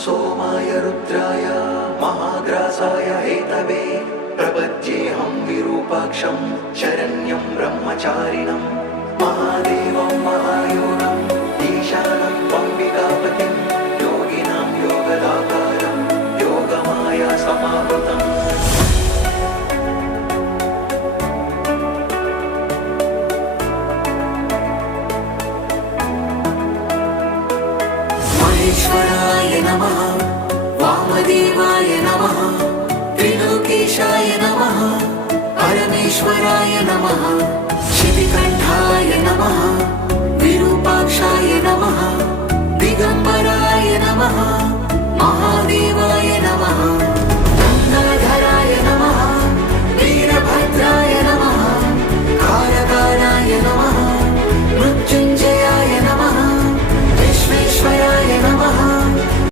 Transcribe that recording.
सोमाय रुद्राय महाग्रासाय हेतवे प्रपद्येऽहं विरूपाक्षं शरण्यं ब्रह्मचारिणं महादेवं महायोगम् ईशानं त्वम्बिकापतिं योगिनां योगदातारं योगमाया समावृतम् महेश्वराय नमः, वामदेवाय नमः, त्रिलोकेशाय नमः, परमेश्वराय नमः, शितिकण्ठाय नमः, विरूपाक्षाय नमः, दिगम्बराय नमः।